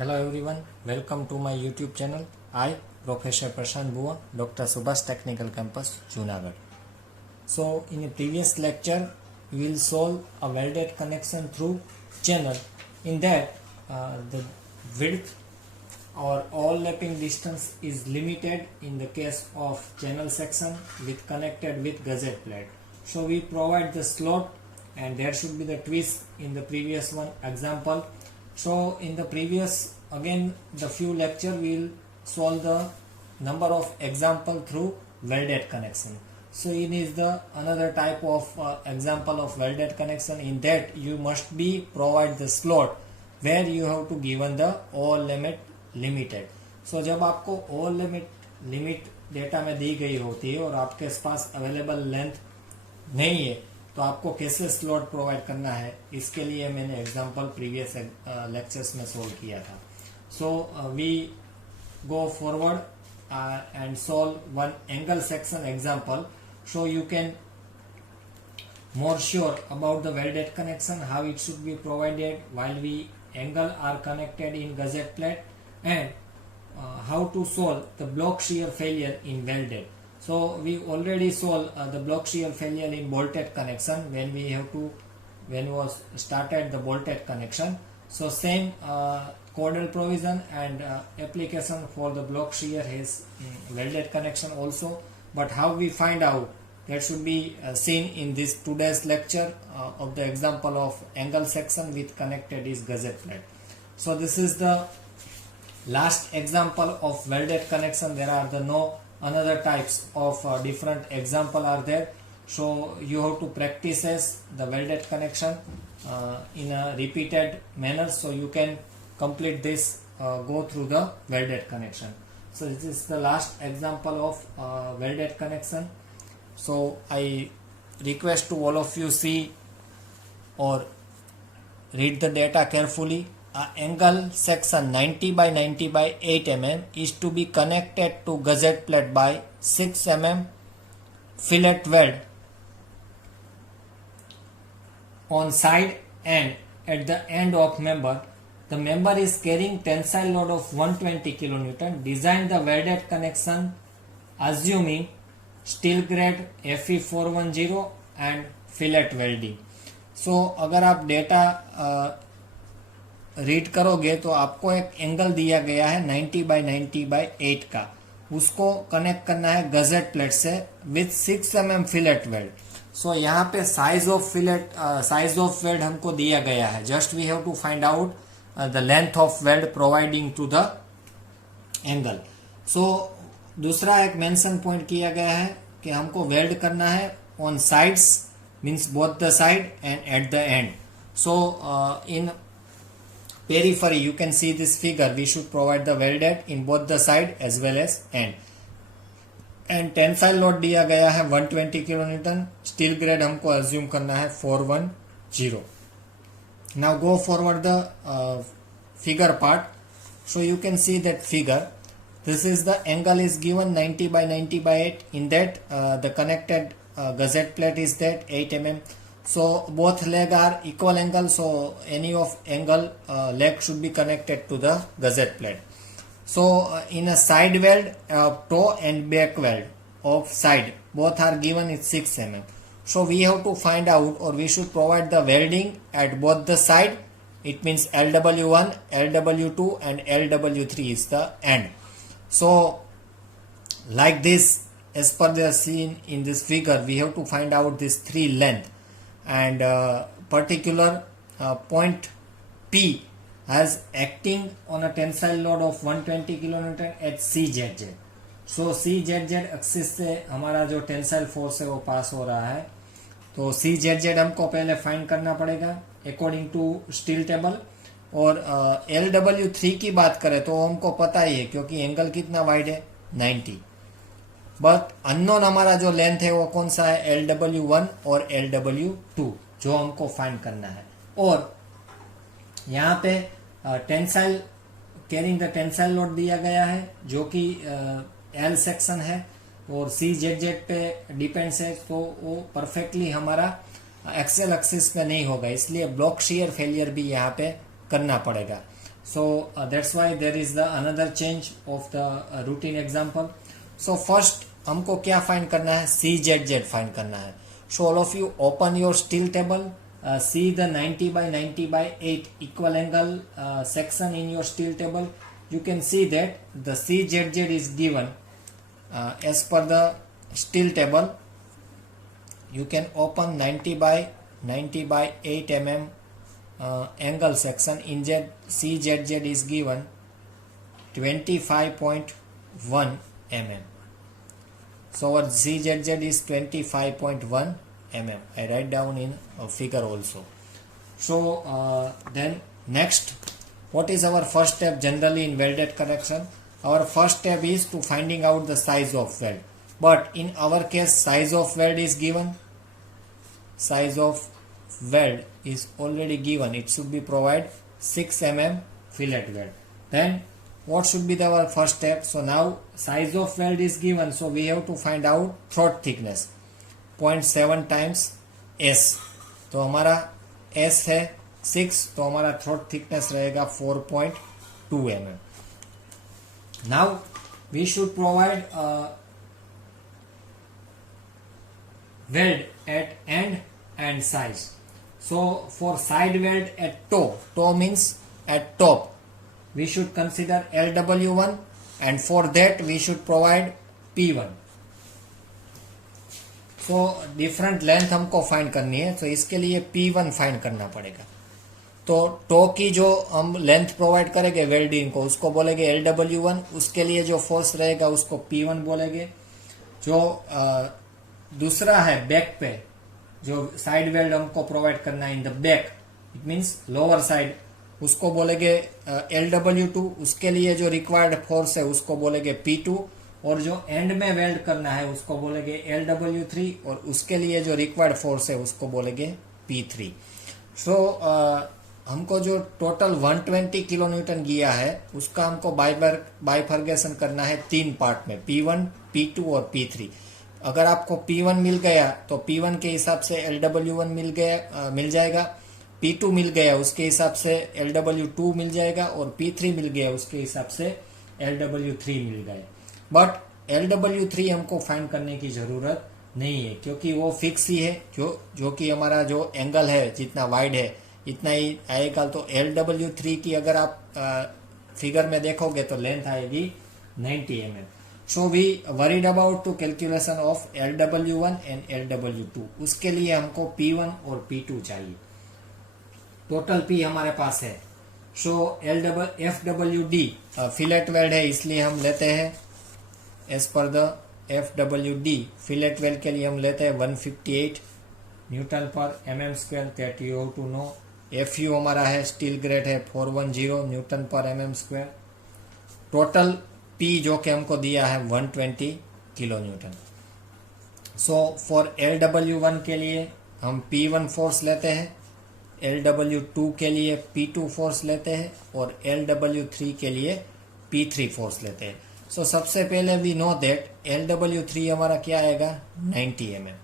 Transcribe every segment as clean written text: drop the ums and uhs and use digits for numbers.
Hello everyone, welcome to my YouTube channel. I, Professor Prashant Bua, Dr. Subhash Technical Campus, Junagadh. So in a previous lecture, we will solve a welded connection through channel. In that, the width or overlapping distance is limited in the case of channel section with connected with gusset plate. So we provide the slot and there should be the twist in the previous one example. So in the previous again the few lecture we will solve the number of example through welded connection. So in is the another type of example of welded connection. In that you must be provide the slot where you have to given the all limit limited. So जब आपको over limit data में दी गई होती है और आपके पास available length नहीं है तो आपको कैसे स्लॉट प्रोवाइड करना है, इसके लिए मैंने एग्जांपल प्रीवियस लेक्चर्स में सोल्व किया था. So we go forward and solve one angle section example so you can more sure about the welded connection, how it should be provided while we angle are connected in gusset plate, and how to solve the block shear failure in welded. So we already solved the block shear failure in bolted connection when was started the bolted connection. So same codal provision and application for the block shear is welded connection also, but how we find out that should be seen in this today's lecture of the example of angle section with connected is gusset plate. So this is the last example of welded connection. There are the no another types of different example are there. So you have to practice as the welded connection in a repeated manner so you can complete this go through the welded connection. So this is the last example of welded connection. So I request to all of you see or read the data carefully. Angle section 90 by 90 by 8 mm is to be connected to gusset plate by 6 mm fillet weld on side and at the end of member. The member is carrying tensile load of 120 kN. Design the welded connection assuming steel grade Fe410 and fillet welding. So अगर आप data read करोगे तो आपको एक angle दिया गया है 90 bye 90 bye 8 का, उसको कनेक्ट करना है गसट प्लेट से with 6 mm fillet weld. So यहाँ पे साइज ऑफ वेल्ड हमको दिया गया है. Just we have to find out the length of weld providing to the angle. So दूसरा एक मेंशन पॉइंट किया गया है कि हमको वेल्ड करना है on sides means both the side and at the end. So in periphery you can see this figure. We should provide the welded in both the side as well as end. And tensile load दिया गया है 120 kN. Steel grade हमको assume करना है 410. Now go forward the figure part. So you can see that figure. This is the angle is given 90 by 90 by 8. In that the connected gusset plate is that 8 mm. So both leg are equal angle. So any of angle leg should be connected to the gusset plate. So in a side weld, toe and back weld of side both are given is 6 mm. So we have to find out or we should provide the welding at both the side. It means LW1, LW2 and LW3 is the end. So like this, as per the scene in this figure, we have to find out this three length and particular point P as acting on a tensile load of 120 kN at CZZ. So CZZ axis से हमारा जो tensile force है वो पास हो रहा है. तो CZZ हमको पहले फाइंड करना पड़ेगा अकॉर्डिंग टू स्टील टेबल. और LW3 की बात करें तो हमको पता ही है क्योंकि एंगल कितना वाइड है 90. बट अननोन हमारा जो लेंथ है वो कौन सा है LW1 और LW2 जो हमको फाइंड करना है. और यहाँ पे tensile carrying the tensile load दिया गया है जो कि L सेक्शन है और CZZ पे डिपेंड्स है. तो वो परफेक्टली हमारा एक्सेल एक्सिस में नहीं होगा, इसलिए ब्लॉक शेयर फेलियर भी यहाँ पे करना पड़ेगा. So that's why there is the another change of the routine example. So first हमको क्या फाइंड करना है, CZZ फाइंड करना है. So all of you open your steel table, see the 90 by 90 by 8 equal angle section in your steel table. You can see that the CZZ is given as per the steel table. You can open 90 by 8 mm angle section. In CZZ is given 25.1 mm. So our CZZ is 25.1 mm. I write down in a figure also. So then next, what is our first step generally in welded correction? Our first step is to finding out the size of weld. But in our case, size of weld is given. Size of weld is already given. It should be provide 6 mm fillet weld. Then what should be our first step? So now size of weld is given, so we have to find out throat thickness. 0.7 times S. तो हमारा S है 6, तो हमारा throat thickness रहेगा 4.2 mm. Now we should provide weld at end and size. So for side weld at toe means at top, we should consider LW1, and for that we should provide P1. So different length हमको find करनी है, तो इसके लिए P1 find करना पड़ेगा. तो to की जो हम लेंथ प्रोवाइड करेंगे वेल्डिंग को, उसको बोलेंगे LW1. उसके लिए जो फोर्स रहेगा उसको P1 बोलेंगे. जो दूसरा है बैक पे, जो साइड वेल्ड हमको प्रोवाइड करना है in the back, it means lower side, उसको बोलेंगे LW2. उसके लिए जो रिक्वायर्ड फोर्स है उसको बोलेंगे P2. और जो एंड में वेल्ड करना है उसको बोलेंगे LW3. और उसके लिए जो रिक्वायर्ड फोर्स है उसको बोलेंगे P3. सो हमको जो टोटल 120 किलो न्यूटन गिया है उसका हमको बाइफर्गेशन करना है 3 पार्ट में, P1, P2 और P3. अगर आपको P1 मिल गया तो P1 के हिसाब से LW1 मिल जाएगा. P2 मिल गया उसके हिसाब से LW2 मिल जाएगा. और P3 मिल गया उसके हिसाब से LW3 मिल गया. बट LW3 हमको फाइंड करने की जरूरत नहीं है, क्योंकि वो फिक्स ही है. जो कि हमारा जो एंगल है जितना वाइड है इतना ही आएगा. तो LW3 की अगर आप फिगर में देखोगे तो लेंथ आएगी 90 mm. So we worried about to calculation of LW1 and LW2. उसके लिए हमको P1 और P2 चाहिए. टोटल P हमारे पास है. सो FWD फिलेट वेल्ड है, इसलिए हम लेते हैं as per the FWD fillet weld के लिए हम लेते हैं 158 न्यूटन पर mm². That you have to know. FU हमारा है स्टील ग्रेड है 410 न्यूटन पर mm². टोटल P जो कि हमको दिया है 120 kilo newton. So for LW1 के लिए हम P1 फोर्स लेते हैं, LW2 के लिए P2 फोर्स लेते हैं और LW3 के लिए P3 फोर्स लेते हैं. सो सबसे पहले वी नो दैट LW3 हमारा क्या आएगा 90 mm.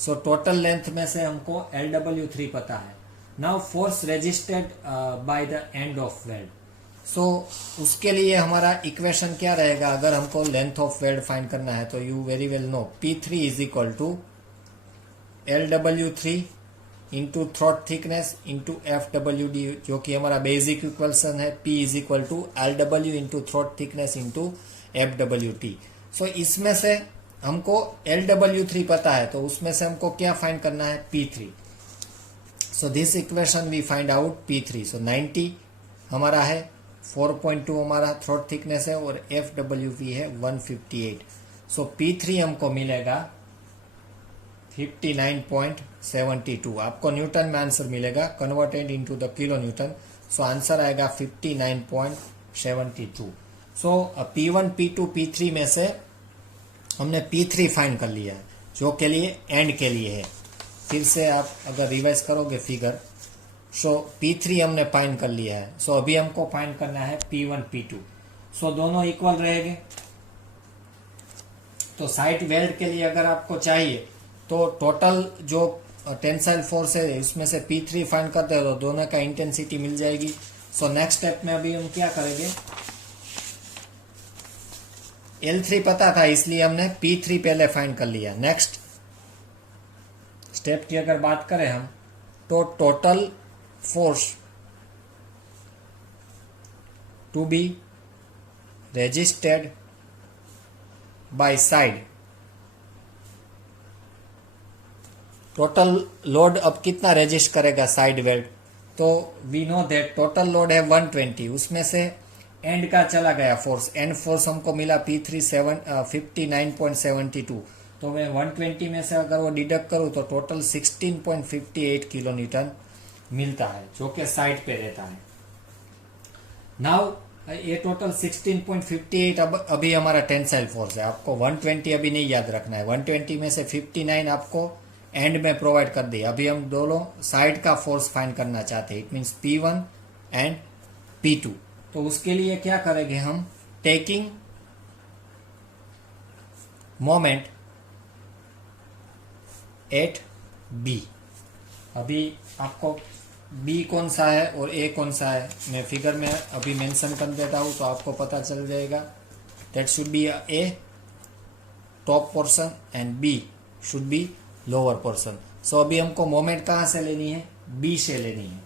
सो टोटल लेंथ में से हमको LW3 पता है. Now force resisted by the end of weld. So उसके लिए हमारा इक्वेशन क्या रहेगा अगर हमको लेंथ ऑफ वेल्ड फाइंड करना है? तो you very well know P3 is equal to LW3 into throat thickness into FWD, जो कि हमारा बेसिक इक्वेशन है. P is equal to LW into throat thickness into FWT. So इसमें से हमको LW3 पता है, तो उसमें से हमको क्या फाइंड करना है? P3. So this equation we find out P3. So 90 हमारा है, 4.2 हमारा थ्रोट थिकनेस है और FWV है 158. सो P3 हमको मिलेगा 59.72. आपको न्यूटन में आंसर मिलेगा converted into the kilo newton. So answer आएगा 59.72. सो P1, P2, P3 में से हमने P3 फाइंड कर लिया है, जो के लिए एंड के लिए है. फिर से आप अगर रिवाइज करोगे फिगर, सो P3 हमने फाइंड कर लिया है. सो अभी हमको फाइंड करना है P1, P2. सो दोनों इक्वल रहेंगे. तो साइड वेल्ड के लिए अगर आपको चाहिए तो टोटल जो टेंसाइल फोर्स है उसमें से P3 फाइंड करते हैं तो दोनों का इंटेंसिटी मिल जाएगी. सो नेक्स्ट स्टेप में अभी हम क्या करेंगे, L3 पता था इसलिए हमने P3 पहले फाइंड कर लिया। नेक्स्ट स्टेप की अगर बात करें हम, तो total force to be resisted by side, total load अब कितना रेजिस्ट करेगा साइड वेल्ड, तो we know that total load है 120, उसमें से एंड का चला गया फोर्स, एंड फोर्स हमको मिला P3 59.72, तो मैं 120 में से अगर वो डिडक्ट करूं तो टोटल 16.58 किलो न्यूटन मिलता है, जो कि साइड पे रहता है। नाउ ये टोटल 16.58 अभी हमारा टेंसाइल फोर्स है। आपको 120 अभी नहीं याद रखना है, 120 में से 59 आपको एंड में प्रोवाइड कर दी। अभी हम दोनों साइड का फोर्स फाइंड करना चाहते हैं, it means P1 and P2। तो उसके लिए क्या करेंगे हम, टेकिंग मोमेंट एट B। अभी आपको B कौन सा है और A कौन सा है मैं फिगर में अभी मेंशन कर देता हूं, तो आपको पता चल जाएगा। That should be A top portion and B should be lower portion. So अभी हमको मोमेंट कहां से लेनी है, B से लेनी है।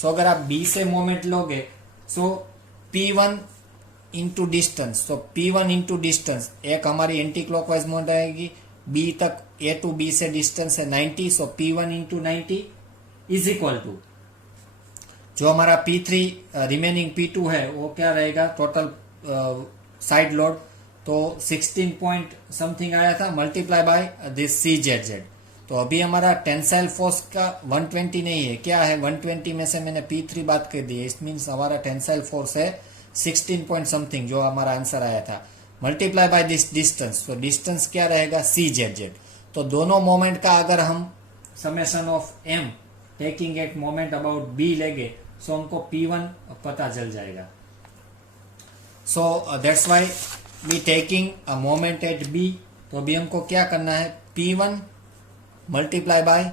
सो अगर आप B से मोमेंट लोगे, सो P1 इंटू डिस्टेंस, तो P1 इंटू डिस्टेंस, एक हमारी एंटी क्लॉकवाइज मोमेंट आएगी, B तक A टू B से डिस्टेंस है 90, so P1 into 90 is equal to जो हमारा P3 रिमेनिंग P2 है वो क्या रहेगा, टोटल साइड लोड तो 16 पॉइंट समथिंग आया था, मल्टीप्लाई बाय दिस CZZ। तो अभी हमारा टेंसाइल फोर्स का 120 नहीं है, क्या है 120 में से मैंने P3 बात कर दी है, इट मीन्स हमारा टेंसाइल फोर्स है 16 पॉइंट समथिंग, जो हमारा आंसर आया था, मल्टीप्लाई बाय दिस डिस्टेंस, तो डिस्टेंस क्या रहेगा CZZ। तो दोनों मोमेंट का अगर हम summation of M taking at moment about B लेंगे, सो हमको P1 पता चल जाएगा। So that's why we taking a moment at B। तो अभी हमको क्या करना है, P1 मल्टीप्लाई बाय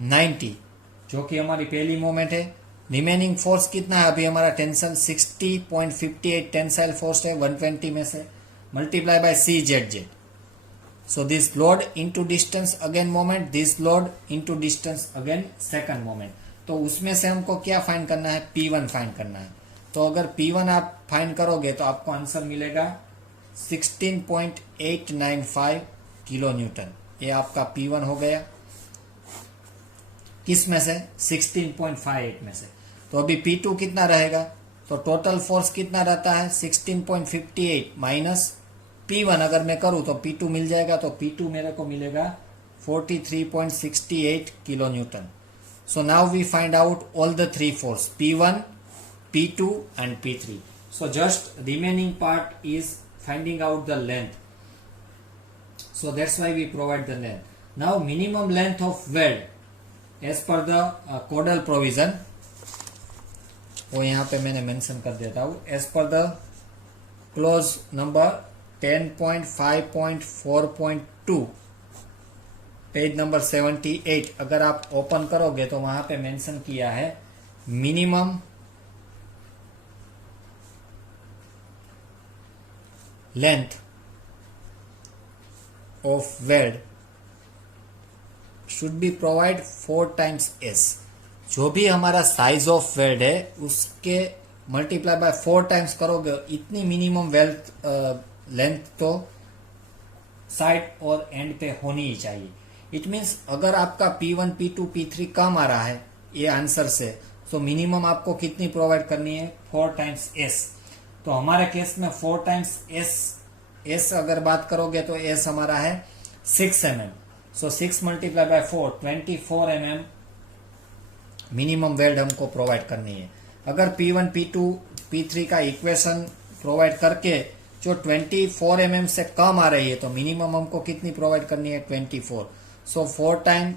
90, जो कि हमारी पहली मोमेंट है। रिमेनिंग फोर्स कितना है, अभी हमारा टेंशन 60.58 टेंसाइल फोर्स है 120 में से, multiply by CZZ। So this load into distance again moment, this load into distance again second moment. तो उसमें से हमको क्या फाइंड करना है, P1 फाइंड करना है। तो अगर P1 आप फाइंड करोगे तो आपको आंसर मिलेगा 16.895 किलो न्यूटन। ये आपका P1 हो गया, किस में से, 16.58 में से। तो अभी P2 कितना रहेगा, तो टोटल फोर्स कितना रहता है 16.58 माइनस P1 अगर मैं करूं तो P2 मिल जाएगा, तो P2 मेरे को मिलेगा 43.68 kilo newton. So now we find out all the three force P1, P2 and P3. So just remaining part is finding out the length. So that's why we provide the length. Now minimum length of weld as per the codal provision, वो यहाँ पे मैंने mention कर देता हूँ, as per the clause number 10.5.4.2 page number 78, अगर आप open करोगे तो वहां पे मेंशन किया है minimum length of weld should be provide 4 times S। जो भी हमारा साइज ऑफ वेल्ड है उसके मल्टीप्लाई बाय 4 times करोगे, इतनी मिनिमम वेल्थ लेंथ तो साइड और एंड पे होनी ही चाहिए। इट मीन्स अगर आपका P1, P2, P3 कम आ रहा है ये आंसर से, तो मिनिमम आपको कितनी प्रोवाइड करनी है, 4 times S। तो हमारे केस में 4 times S अगर बात करोगे तो S हमारा है 6 mm। So 6 multiply by 4, 24 mm minimum weld हमको प्रोवाइड करनी है। अगर P1, P2, P3 का इक्वेशन प्रोवाइड करके जो 24 mm से कम आ रही है, तो मिनिमम हमको कितनी प्रोवाइड करनी है, 24। सो 4 times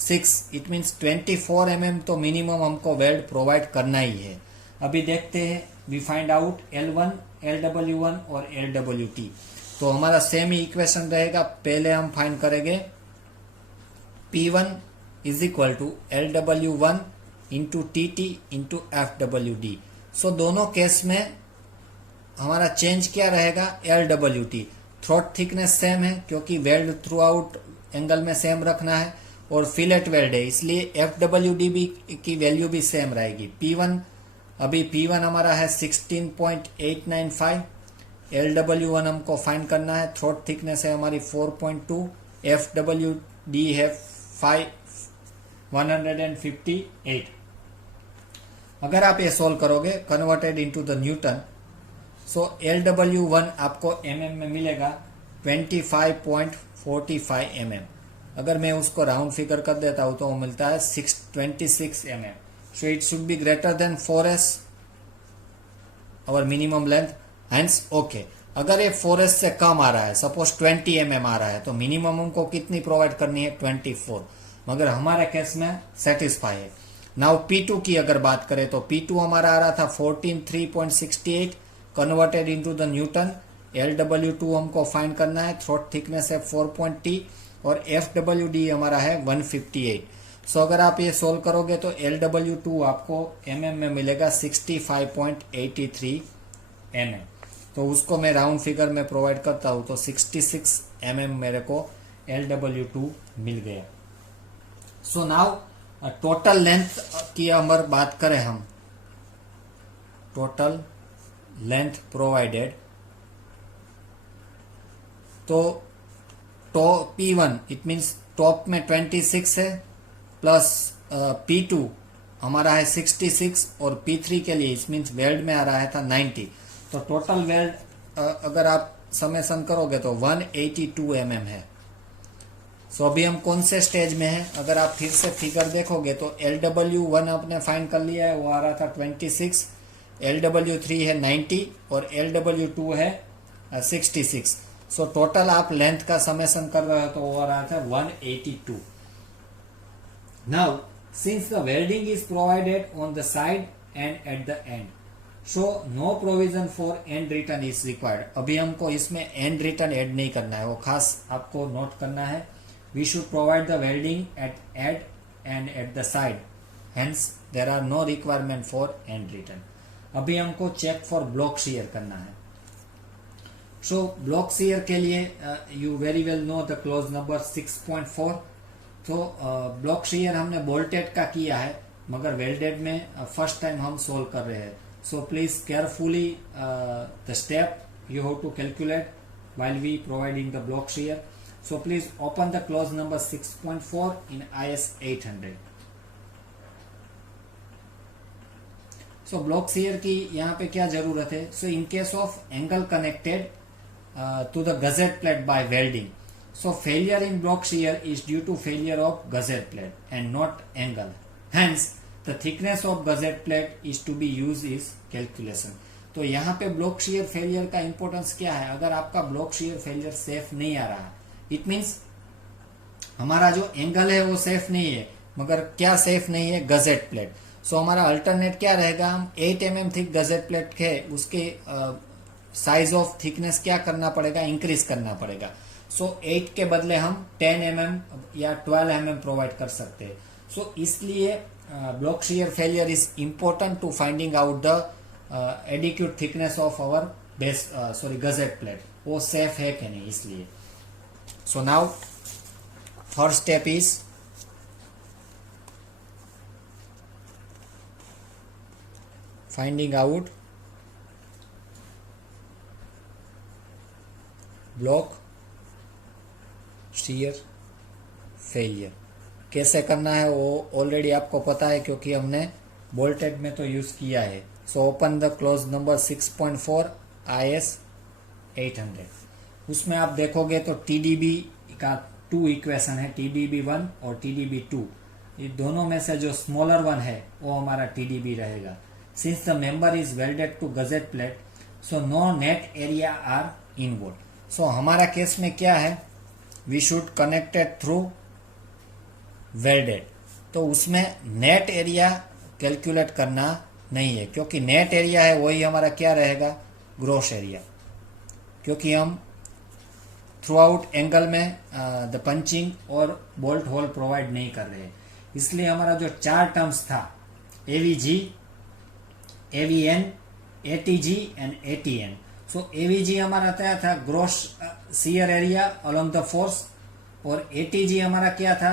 6 इट मीन्स 24 mm तो मिनिमम हमको वेल्ड प्रोवाइड करना ही है। अभी देखते हैं, we find out L1, LW1 और LWT। तो हमारा सेम ही इक्वेशन रहेगा। पहले हम फाइंड करेंगे P1 is equal to LW1 into T T into F W D. So दोनों केस में हमारा चेंज क्या रहेगा, L W T. Throat thickness same है क्योंकि वेल्ड थ्रू आउट एंगल में सेम रखना है, और फिलेट वेल्ड है इसलिए एफ डब्ल्यू डी भी की वैल्यू भी सेम रहेगी। P1 अभी P1 हमारा है 16.895, एल डब्ल्यू वन हमको फाइंड करना है, थ्रोट थिकनेस है हमारी 4.2, एफ डब्ल्यू डी है 158। अगर आप ये सोल्व करोगे converted into the Newton, so L W one आपको mm में मिलेगा 25.45 mm। अगर मैं उसको राउंड फिगर कर देता हूं तो वो मिलता है 26 mm। So it should be greater than 4s और मिनिमम लेंथ, हेंस ओके। अगर ये 4s से कम आ रहा है, सपोज 20 mm आ रहा है, तो मिनिमम हमको कितनी प्रोवाइड करनी है, 24, मगर हमारे केस में सेटिस्फाई है। नाउ P2 की अगर बात करें तो P2 हमारा आ रहा था 143.68, converted into the Newton. LW2 हमको फाइंड करना है, थ्रोट थिकनेस है 4.T और FWD हमारा है 158। सो अगर आप ये सोल्व करोगे तो LW2 आपको mm में मिलेगा 65.83 mm। तो उसको मैं राउंड फिगर में प्रोवाइड करता हूं तो 66 mm मेरे को LW2 मिल गया। सो नाउ टोटल लेंथ की अगर बात करें हम, टोटल लेंथ प्रोवाइडेड, तो P1 इट मीन्स टॉप में 26 है, प्लस P2 हमारा है 66 और P3 के लिए इट मीन्स वेल्ड में आ रहा है था 90। तो टोटल वेल्ड अगर आप समेसन करोगे तो 182 mm है। सो अभी हम कौन से स्टेज में हैं, अगर आप फिर से फिगर देखोगे तो LW1 आपने फाइंड कर लिया है, वो आ रहा था 26, LW3 है 90 और LW2 है 66। सो टोटल आप लेंथ का समेसन कर रहे हो तो वो आ रहा था 182। Now since the welding is provided on the side and at the end, so no provision for end return is required. अभी हमको इसमें एंड रिटर्न ऐड नहीं करना है, वो खास आपको नोट करना है। We should provide the welding at and end at the side, hence there are no requirement for end return. अभी हमको चेक फॉर ब्लॉक शियर करना है। सो ब्लॉक शियर के लिए you very well know the clause number 6.4। तो block shear हमने bolted का किया है, मगर वेल्डेड में फर्स्ट टाइम हम सोल्व कर रहे हैं। So please carefully the step you have to calculate while we providing the block shear. So please open the clause number 6.4 in IS 800. So block shear की यहाँ पे क्या जरूरत है, so in case of angle connected to the gusset plate by welding, so failure in block shear is due to failure of gusset plate and not angle, hence the thickness of gusset plate is to be used is calculation. तो यहाँ पे block shear failure का importance क्या है, अगर आपका block shear failure safe नहीं आ रहा है, इट मीन्स हमारा जो एंगल है वो सेफ नहीं है, मगर क्या सेफ नहीं है, गजेट प्लेट। सो हमारा अल्टरनेट क्या रहेगा, हम 8 mm थिक गजेट प्लेट है, उसके साइज ऑफ थिकनेस क्या करना पड़ेगा, इंक्रीज करना पड़ेगा। सो 8 के बदले हम 10 mm या 12 mm प्रोवाइड कर सकते हैं। सो इसलिए block shear failure is important to finding out the adequate thickness of our base gusset plate, वो सेफ है कि नहीं, इसलिए। So now first step is finding out block shear failure. कैसे करना है वो ऑलरेडी आपको पता है, क्योंकि हमने बोल्टेड में तो यूज किया है। So open the clause number 6.4 IS 800। उसमें आप देखोगे तो TDB का 2 इक्वेशन है, TDB1 और TDB2। ये दोनों में से जो स्मॉलर वन है वो हमारा TDB रहेगा। Since the member is welded to gusset plate, so no net area are involve. So हमारा केस में क्या है, we should connected through welded, तो उसमें नेट एरिया कैलकुलेट करना नहीं है, क्योंकि नेट एरिया है वही हमारा क्या रहेगा, ग्रॉस एरिया, क्योंकि हम थ्रू आउट एंगल में द पंचिंग और बोल्ट होल प्रोवाइड नहीं कर रहे हैं। इसलिए हमारा जो 4 टर्म्स था AVG, AVN, ATG and ATN. So AVG हमारा क्या था, gross shear area along the force, और ATG हमारा क्या था,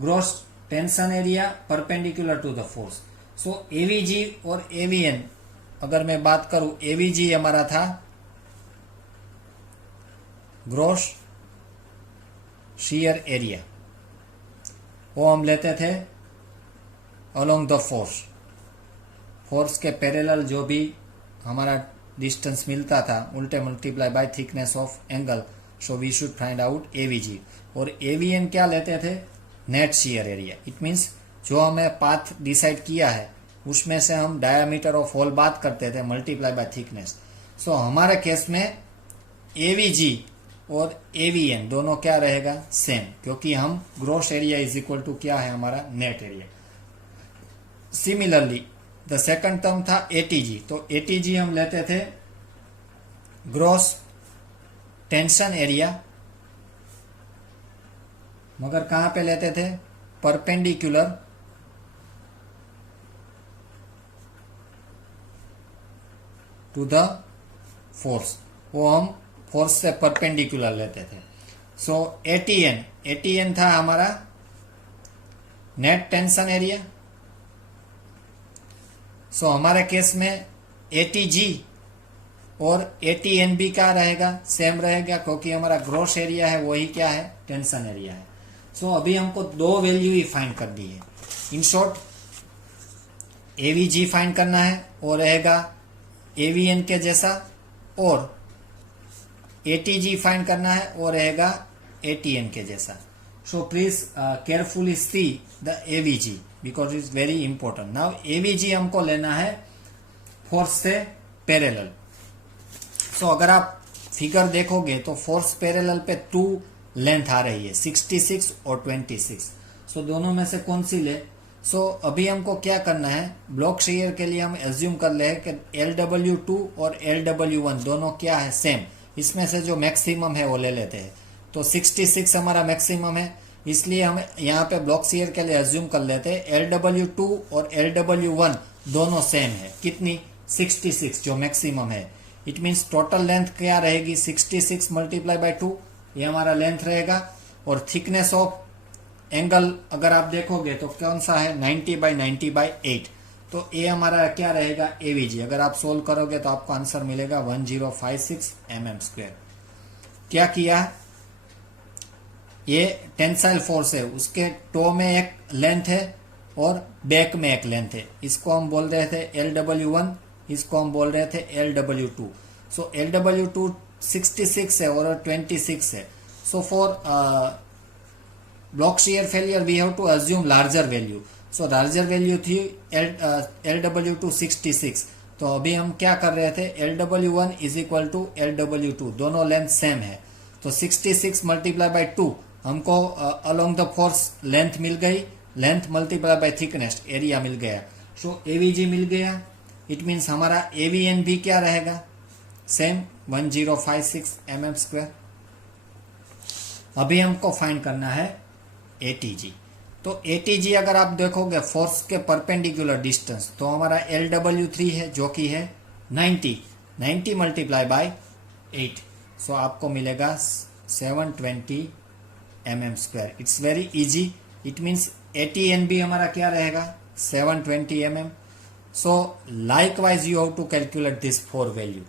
gross tension area perpendicular to the force. So AVG और AVN अगर मैं बात करूं, AVG हमारा था ग्रॉस शियर एरिया, वो हम लेते थे अलोंग द फोर्स. फोर्स के पैरेलल जो भी हमारा डिस्टेंस मिलता था, उल्टे multiply by thickness of angle. So we should find out AVG. और AVN क्या लेते थे, net shear area. It means जो हमें पाथ डिसाइड किया है उसमें से हम डायामीटर ऑफ होल बात करते थे मल्टीप्लाई बाय थिकनेस. सो हमारे केस में AVG और AVN दोनों क्या रहेगा, सेम, क्योंकि हम gross area is equal to क्या है हमारा, net area. Similarly the second term था ATG. तो ATG हम लेते थे ग्रॉस टेंशन एरिया, मगर कहां पे लेते थे, परपेंडिकुलर टू द फोर्स. वो हम फोर्स से परपेंडिकुलर लेते थे. सो ATN था हमारा नेट टेंशन एरिया. सो हमारे केस में ATG और ATN भी क्या रहेगा, सेम रहेगा, क्योंकि हमारा ग्रॉस एरिया है वही क्या है, टेंशन एरिया है. सो अभी हमको दो वैल्यू ही फाइंड करनी है. इन शॉर्ट AVG फाइंड करना है, और रहेगा AVN के जैसा, और ATG फाइंड करना है, और रहेगा ATN के जैसा. So please carefully see the AVG because it's very important. Now AVG हमको लेना है फोर्स से पैरेलल. सो अगर आप फिगर देखोगे तो फोर्स पैरेलल पे 2 लेंथ आ रही है, 66 और 26. सो दोनों में से कौन सी ले. सो अभी हमको क्या करना है, ब्लॉक शेयर के लिए हम एज्यूम कर ले कि LW2 और LW1 दोनों क्या है, सेम. इसमें से जो मैक्सिमम है वो ले लेते हैं. तो 66 हमारा मैक्सिमम है, इसलिए हम यहाँ पे ब्लॉक शेयर के लिए एज्यूम कर लेते हैं LW2 और LW1 दोनों सेम है. कितनी, 66 जो मैक्सिमम है. इट मीन्स टोटल लेंथ क्या रहेगी, 66 मल्टीप्लाई बाय 2, ये हमारा लेंथ रहेगा. और थिकनेस ऑफ एंगल अगर आप देखोगे तो कौन सा है, 90/90/8. तो ये हमारा क्या रहेगा, AVG. अगर आप सोल्व करोगे तो आपको आंसर मिलेगा 1056 mm². क्या किया, ये टेंसाइल फोर्स है, उसके टो में एक लेंथ है और बैक में एक लेंथ है. इसको हम बोल रहे थे LW1, इसको हम बोल रहे थे LW2. सो LW2 66 है और 26 है. So for block shear failure we have to assume larger value. So larger value थी LW2 66. तो अभी हम क्या कर रहे थे, LW1 is equal to LW2, दोनों लेंथ सेम है. तो 66 मल्टीप्लाई बाय 2 हमको अलोंग द फोर्स लेंथ मिल गई, length multiply by thickness area मिल गया. सो AVG मिल गया. इट मीन्स हमारा AVN भी क्या रहेगा, सेम 1056 mm². अभी हमको फाइंड करना है ATG. तो ATG अगर आप देखोगे फोर्स के परपेंडिकुलर डिस्टेंस, तो हमारा LW3 है जो कि है 90 मल्टीप्लाई बाय 8. सो आपको मिलेगा 720 mm². It's very easy. It means ATN भी हमारा क्या रहेगा, 720 mm. So likewise you have to calculate this 4 value.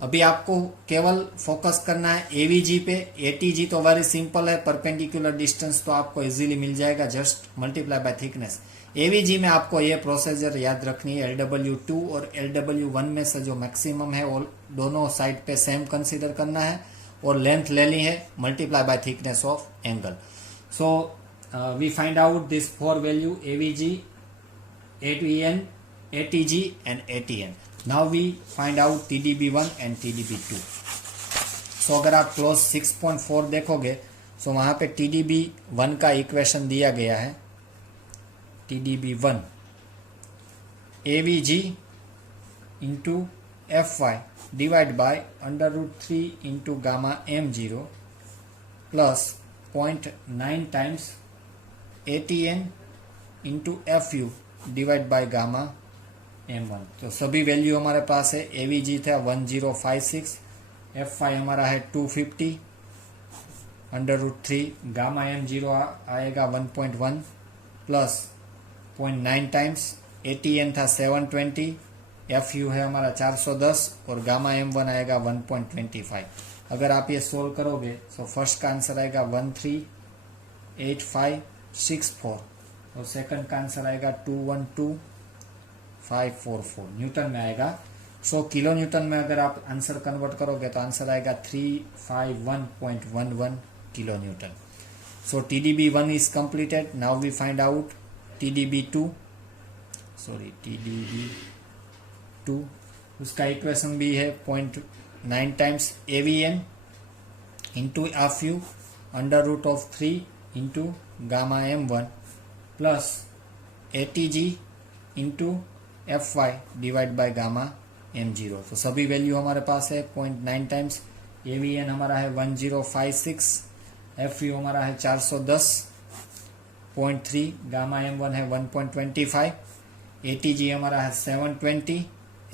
अभी आपको केवल फोकस करना है AVG पे. ATG तो वेरी सिंपल है, परपेंडिकुलर डिस्टेंस तो आपको इजीली मिल जाएगा, just multiply by thickness. AVG में आपको ये प्रोसीजर याद रखनी है, LW2 और LW1 में से जो मैक्सिमम है वो दोनों साइड पे सेम कंसीडर करना है, और लेंथ ले ली है multiply by thickness of angle. So we find out this 4 value, AVG, ATN, ATG and ATN. Now we find out TDB1 and TDB2. So अगर आप क्लोज 6.4 देखोगे तो वहां पे TDB1 का इक्वेशन दिया गया है. TDB1 AVG into Fy divided by √3 into gamma m0 plus 0.9 times ATN into Fu divide by gamma m1। तो सभी वैल्यू हमारे पास है। AVG था 1056, F5 हमारा है 250 √3, गामा m0 आएगा 1.1 प्लस 0.9 टाइम्स, ATN था 720, FU है हमारा 410 और गामा m1 आएगा 1.25। अगर आप ये सोल्व करोगे तो फर्स्ट का आंसर आएगा 138564 और सेकंड का आंसर आएगा 212544 न्यूटन में आएगा। सो किलो न्यूटन में अगर आप आंसर कन्वर्ट करोगे तो आंसर आएगा 351.11 kilo newton. So TDB1 is completed. Now we find out TDB2। उसका इक्वेशन भी है 0.9 times AVN into FU √3 into gamma m1 plus ATG into F5 divide by gamma m0। तो सभी वैल्यू हमारे पास है 0.9 टाइम्स AVN हमारा है 1056, FU हमारा है 410.3, गामा m1 है 1.25, ATG हमारा है 720,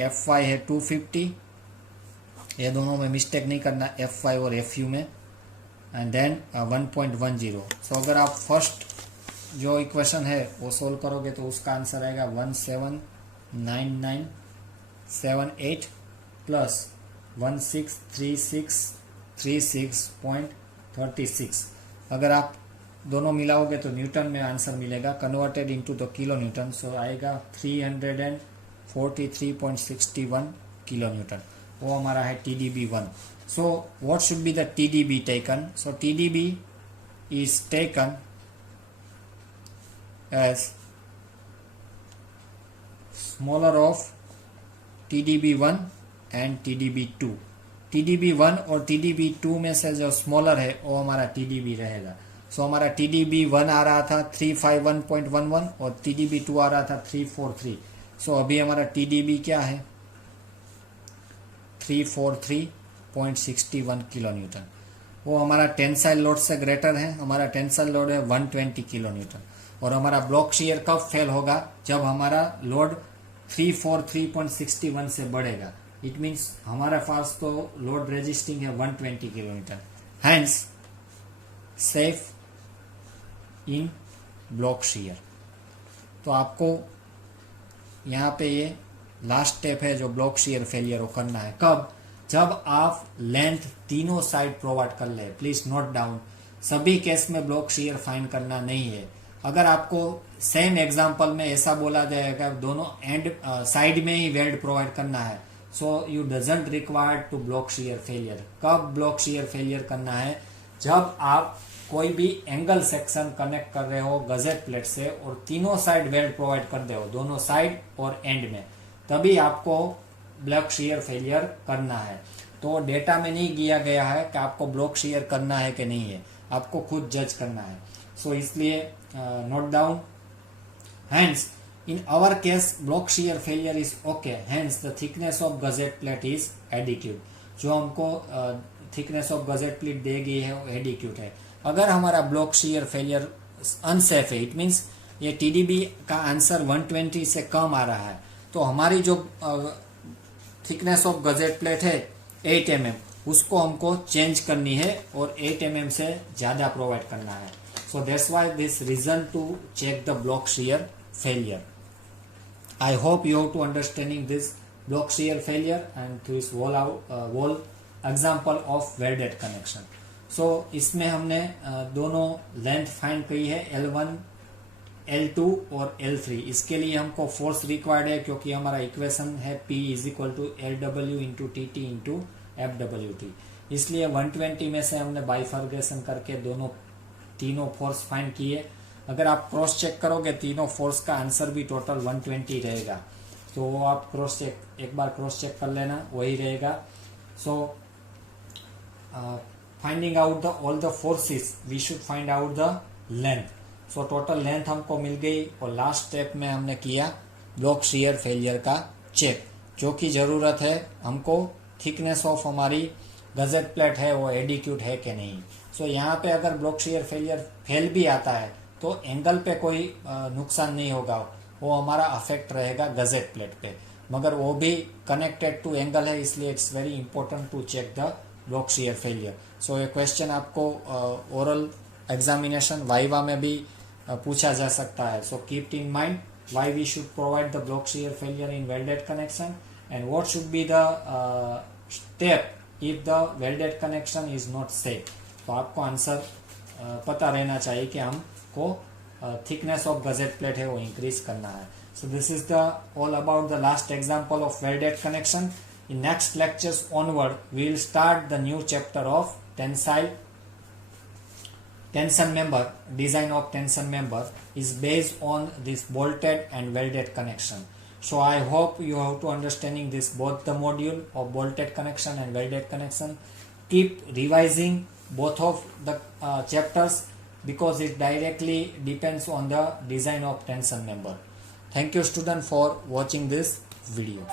F5 है 250। ये दोनों में मिस्टेक नहीं करना, F5 और FU में, एंड देन 1.10। सो अगर आप फर्स्ट जो इक्वेशन है वो सोल्व करोगे तो उसका आंसर आएगा 179978 प्लस 163636.36। अगर आप दोनों मिलाओगे तो न्यूटन में आंसर मिलेगा, converted into the kilo newton. So आएगा 343.61 किलो न्यूटन। वो हमारा है TDB1। So what should be the TDB taken? So TDB is taken as smaller of TDB1 and TDB2। TDB1 और TDB2 में से जो स्मॉलर है वो हमारा TDB रहेगा। सो हमारा TDB1 आ रहा था 351.11 और TDB2 आ रहा था 343। सो अभी हमारा TDB क्या है? 343.61 किलो न्यूटन। वो हमारा टेंसाइल लोड से ग्रेटर है। हमारा टेंसाइल लोड है 120 किलो न्यूटन। और हमारा ब्लॉक शियर कब फेल होगा? जब हमारा लोड 343.61 से बढ़ेगा। इट मीन्स हमारे पास तो लोड रेजिस्टिंग है 120 kilo newton, hence safe in block shear. तो आपको यहाँ पे ये लास्ट स्टेप है जो ब्लॉक शियर फेलियर को करना है। कब? जब आप लेंथ तीनों साइड प्रोवाइड कर ले। प्लीज नोट डाउन, सभी केस में ब्लॉक शियर फाइंड करना नहीं है। अगर आपको सेम एग्जांपल में ऐसा बोला जाएगा दोनों एंड साइड में ही वेल्ड प्रोवाइड करना है, so you doesn't required to block shear failure. कब ब्लॉक शियर फेलियर करना है? जब आप कोई भी एंगल सेक्शन कनेक्ट कर रहे हो गजेट प्लेट से और तीनों साइड वेल्ड प्रोवाइड कर दे हो, दोनों साइड और एंड में, तभी आपको ब्लॉक शियर फेलियर करना है। तो डेटा में नहीं दिया गया है कि आपको ब्लॉक शियर करना है कि नहीं है, आपको खुद जज करना है। सो इसलिए note down, hence in our case block shear failure is okay, hence the thickness of gusset plate is adequate. जो हमको थिकनेस ऑफ गजेट प्लेट दी गई है वो एडिक्यूट है। अगर हमारा ब्लॉक शियर फेलियर अनसेफ है, इट मीन्स ये TDB का आंसर 120 से कम आ रहा है, तो हमारी जो थिकनेस ऑफ गजेट प्लेट है 8 mm, उसको हमको चेंज करनी है और 8 mm से ज्यादा प्रोवाइड करना है। So that's why this reason to check the block shear failure. I hope you have to understanding this block shear failure and this wall example of welded connection. So इसमें हमने दोनों length find की है, L1, L2 और L3। इसके लिए हमको force required है क्योंकि हमारा इक्वेशन है P = LW × TT × FWT। इसलिए 120 में से हमने बाइफर्गेशन करके तीनों फोर्स फाइंड किए। अगर आप क्रॉस चेक करोगे तीनों फोर्स का आंसर भी टोटल 120 रहेगा। तो वो आप एक बार क्रॉस चेक कर लेना, वही रहेगा। So finding out the all the forces, we should find out the length. So total length हमको मिल गई और लास्ट स्टेप में हमने किया ब्लॉक शियर फेलियर का चेक, जो कि जरूरत है हमको थिकनेस ऑफ हमारी गजेट प्लेट है वो एडिक्यूट है कि नहीं। सो यहाँ पे अगर ब्लॉक शियर फेलियर फेल भी आता है तो एंगल पे कोई नुकसान नहीं होगा, वो हमारा अफेक्ट रहेगा गजेट प्लेट पे, मगर वो भी कनेक्टेड टू एंगल है, इसलिए it's very important to check the block shear failure. So ये क्वेश्चन आपको ओरल एग्जामिनेशन वाइवा में भी पूछा जा सकता है। So keep in mind why we should provide the block shear failure in welded connection and what should be the step if the welded connection is not safe। तो आपको answer पता रहना चाहिए कि हमको थिकनेस ऑफ गजेट प्लेट है वो increase करना है। So this is the all about the last example of welded connection. In next lectures onward we will start the new chapter of tensile tension member. Design of tension member is based on this bolted and welded connection. So I hope you have to understanding this both the module of bolted connection and welded connection. Keep revising both of the chapters because it directly depends on the design of tension member. Thank you student for watching this video.